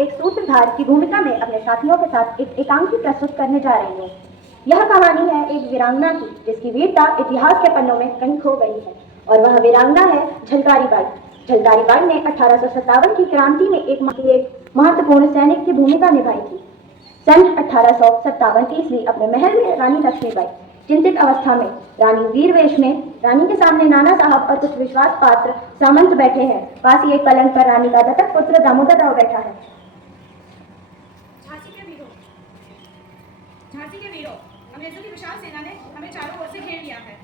एक सूत्रधार की भूमिका में अपने साथियों के साथ एक एकांकी प्रस्तुत करने जा रही हूँ। यह कहानी है एक वीरांगना की, जिसकी वीरता इतिहास के पन्नों में कहीं खो गई है, और वह वीरांगना है झलकारी बाई। झलकारी बाई ने 1857 की क्रांति में एक महत्वपूर्ण सैनिक की भूमिका निभाई थी। सन 1857 की ईस्वी अपने महल में रानी लक्ष्मीबाई चिंतित अवस्था में रानी वीरवेश में रानी के सामने नाना साहब और कुछ विश्वास पात्र सामंत बैठे हैं। पास ही एक पलंग पर रानी का दत्तक पुत्र दामोदर राव बैठा है। झांसी के वीरों, अंग्रेजों की विशाल सेना ने हमें चारों ओर से घेर लिया है।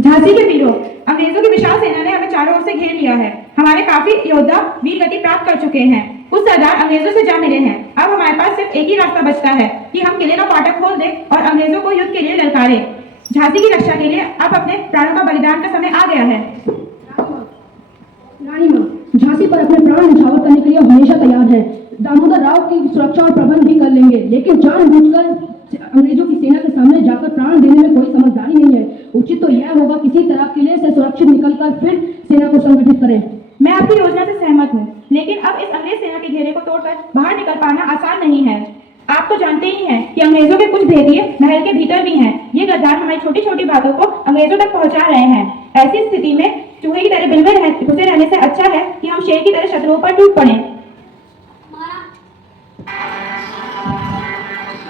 झांसी के वीरों, अंग्रेजों की विशाल सेना ने हमें चारों ओर से घेर लिया है। हमारे काफी योद्धा वीर गति प्राप्त कर चुके हैं। कुछ सरदार अंग्रेजों से जा मिले हैं। अब हमारे पास सिर्फ एक ही रास्ता बचता है कि हम किले का फाटक खोल दें और अंग्रेजों को युद्ध के लिए ललकारें। झांसी की रक्षा के लिए अब अपने प्राणों का बलिदान का समय आ गया है। रानी माँ, झांसी पर अपने प्राण न्यौछावर करने के लिए हमेशा तैयार है। दामोदर राव की सुरक्षा और प्रबंध भी कर लेंगे, लेकिन जानबूझकर अंग्रेजों की सेना के सामने जाकर प्राण देने में कोई समझदारी नहीं है। उचित तो यह होगा किसी तरह किले से सुरक्षित निकलकर फिर सेना को संगठित करें। मैं आपकी योजना से सहमत हूँ, लेकिन अब इस अंग्रेज सेना के घेरे को तोड़कर बाहर निकल पाना आसान नहीं है। आप तो जानते ही हैं कि अंग्रेजों के कुछ भेदिए महल के भीतर भी हैं। ये गद्दार हमारी छोटी छोटी बातों को अंग्रेजों तक पहुंचा रहे हैं। ऐसी स्थिति में चूहे की तरह बिल में घुसे रहने से अच्छा है कि हम शेर की तरह शत्रुओं पर टूट पड़े।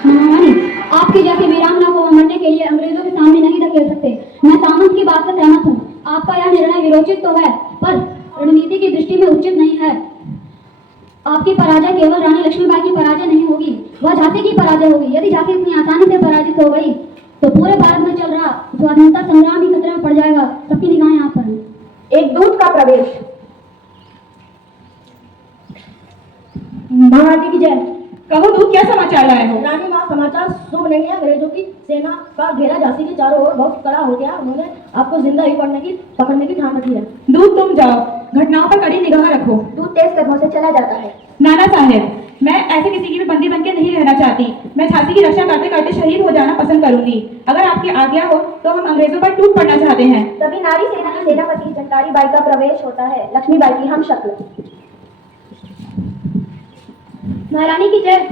महारानी, आपके जैसे वीरांगना को मरने के लिए अंग्रेजों के सामने नहीं धकेल सकते। मैं सामंत की बात से सहमत हूँ। आपका यह निर्णय विरोचित तो है, पर रणनीति की दृष्टि में उचित नहीं है। आपकी पराजय केवल रानी लक्ष्मीबाई की पराजय नहीं होगी, वह झांसी की पराजय होगी। यदि झांसी इतनी आसानी से पराजित हो गई तो पूरे भारत में चल रहा स्वाधीनता संग्राम ही खतरे में पड़ जाएगा। सबकी निगाहें यहाँ पर हैं। एक दूत का प्रवेश। महारानी की जय। कहो दूत, क्या समाचार लाए हो? रानी माँ, समाचार शुभ नहीं है। अंग्रेजों की सेना का घेरा झांसी के चारों ओर बहुत कड़ा हो गया। उन्होंने आपको जिंदा ही पकड़ने की ठान रखी है। दूत, तुम जाओ, घटनाओं पर कड़ी निगाह रखो। दूत तेज कदमों से चला जाता है। नाना साहेब, मैं ऐसे किसी की भी बंदी बनके नहीं रहना चाहती। मैं झांसी की रक्षा करते करते शहीद हो जाना पसंद करूंगी। अगर आपकी आज्ञा हो तो हम अंग्रेजों पर टूट पड़ना चाहते हैं। तभी नारी सेना की सेनापति झलकारी बाई का प्रवेश होता है। लक्ष्मीबाई की हम शक्ल। महारानी की जय।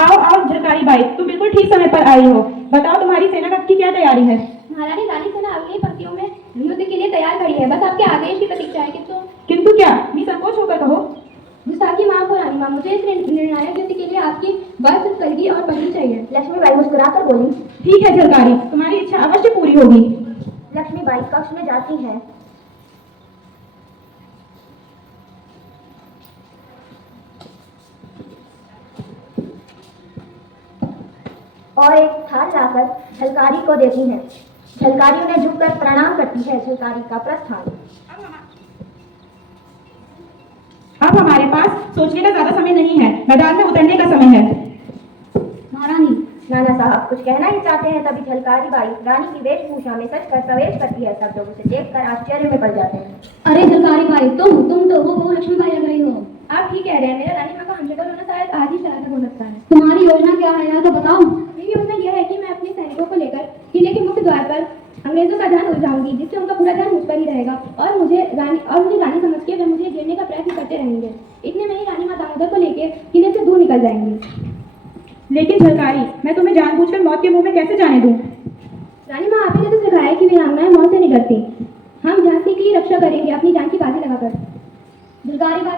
आओ आओ झलकारी बाई, तुम बिल्कुल ठीक समय पर आई हो। बताओ, तुम्हारी सेना की क्या तैयारी है? महारानी, रानी सेना अगली पंक्तियों में युद्ध के लिए तैयार खड़ी है। बस आपके आदेश की प्रतीक्षा है। किंतु क्या? निसंकोच होकर कहो। गुस्ताखी माफ हो रानी माँ, मुझे इस निर्णायक युद्ध के लिए आपकी बस कलगी और पगड़ी चाहिए। लक्ष्मीबाई मुस्कुराकर बोली, ठीक है झलकारी, तुम्हारी इच्छा अवश्य पूरी होगी। लक्ष्मीबाई कक्ष में जाती हैं। और एक थाल लाकर झलकारी को देती हैं। झलकारी उन्हें झुककर प्रणाम करती है। झलकारी का प्रस्थान। अब हमारे पास सोचने का ज्यादा समय नहीं है, मैदान में उतरने का समय है। महारानी, नाना साहब कुछ कहना ही चाहते हैं, तभी झलकारी बाई रानी की वेशभूषा में सच कर प्रवेश करती है। सब लोग उसे देखकर आश्चर्य में पड़ जाते हैं। अरे झलकारी बाई, तुम तो वो बहु लक्ष्मीबाई लग रही हो। आप ठीक कह रहे हैं। मेरा रानी माँ का हमशक्ल होना शायद आज ही शहर हो सकता है। तुम्हारी योजना क्या है, यह तो बताओ। मेरी योजना यह है कि मैं अपने सैनिकों को लेकर किले के मुख्य द्वार पर अंग्रेजों का ध्यान उलझाऊंगी, जिससे उनका पूरा ध्यान मुझ पर ही रहेगा और मुझे रानी समझ के वे मुझे घेरने का प्रयत्न करते रहेंगे। इतने में ही रानी माँ दामोदर को लेकर किले से दूर निकल जाएंगी। लेकिन झलकारी, मैं तुम्हें जानबूझकर मौत के मुंह में कैसे जाने दूं? रानी माँ, आपने तो सिखाया है कि वीरांगनाएं मौत से नहीं डरती। हम झांसी की रक्षा करेंगे अपनी जान की बाजी लगाकर। झलकारी बाई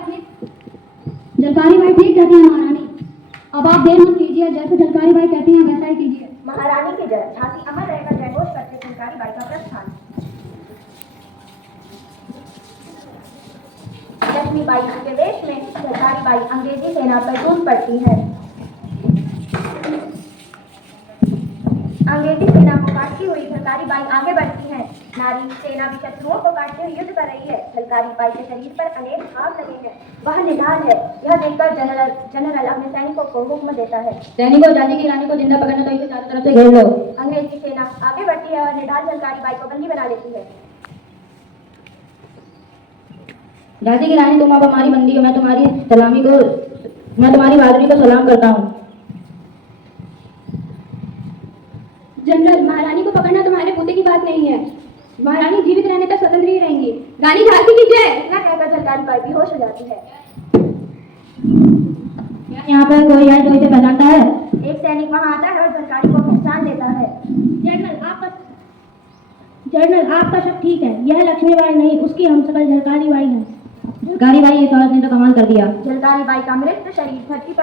ठीक कहती है महारानी। अब आप देर मत कीजिए, जैसे झलकारी बाई कहती हैं वैसा ही कीजिए। महारानी की जय। झांसी अमर रहकर जयघोष करके झलकारी बाई का प्रस्थान। लक्ष्मीबाई के वेश में झलकारी बाई अंग्रेजी सेना पर टूट पड़ती है। अंग्रेजी सेना को काटती हुई झलकारी बाई आगे बढ़ती है। नारी सेना भी शत्रुओं को काटते हुए युद्ध कर रही है। झलकारी बाई के शरीर पर अनेक घाव लगे हैं। वह निढाल है। यह देखकर जनरल अपने सैनिकों को हुक्म देता है, सैनिकों, झांसी की रानी को जिंदा पकड़ना तो इसे चारों तरफ से घेर लो। अंग्रेजी सेना आगे बढ़ती है और निढाल झलकारी बाई को बंदी बना लेती है। झांसी की रानी, तुम अब हमारी बंदी हो। मैं तुम्हारी बहादुरी को सलाम करता हूँ। जनरल, महारानी को पकड़ना तुम्हारे पोते की बात नहीं है। महारानी जीवित रहने तक स्वतंत्र ही रहेंगी। रानी झांसी की जय। इतना कहकर झलकारी बाई बेहोश हो जाती है। यहाँ पर कोई है जो इसे पहचानता है? एक सैनिक वहां आता है और झलकारी को पहचान लेता है। जनरल आपका शक ठीक है, यह लक्ष्मीबाई नहीं उसकी हमशक्ल झलकारी बाई है। झलकारी बाई, इस औरत ने तो कमाल कर दिया। झलकारी बाई का मृत शरीर धरती पर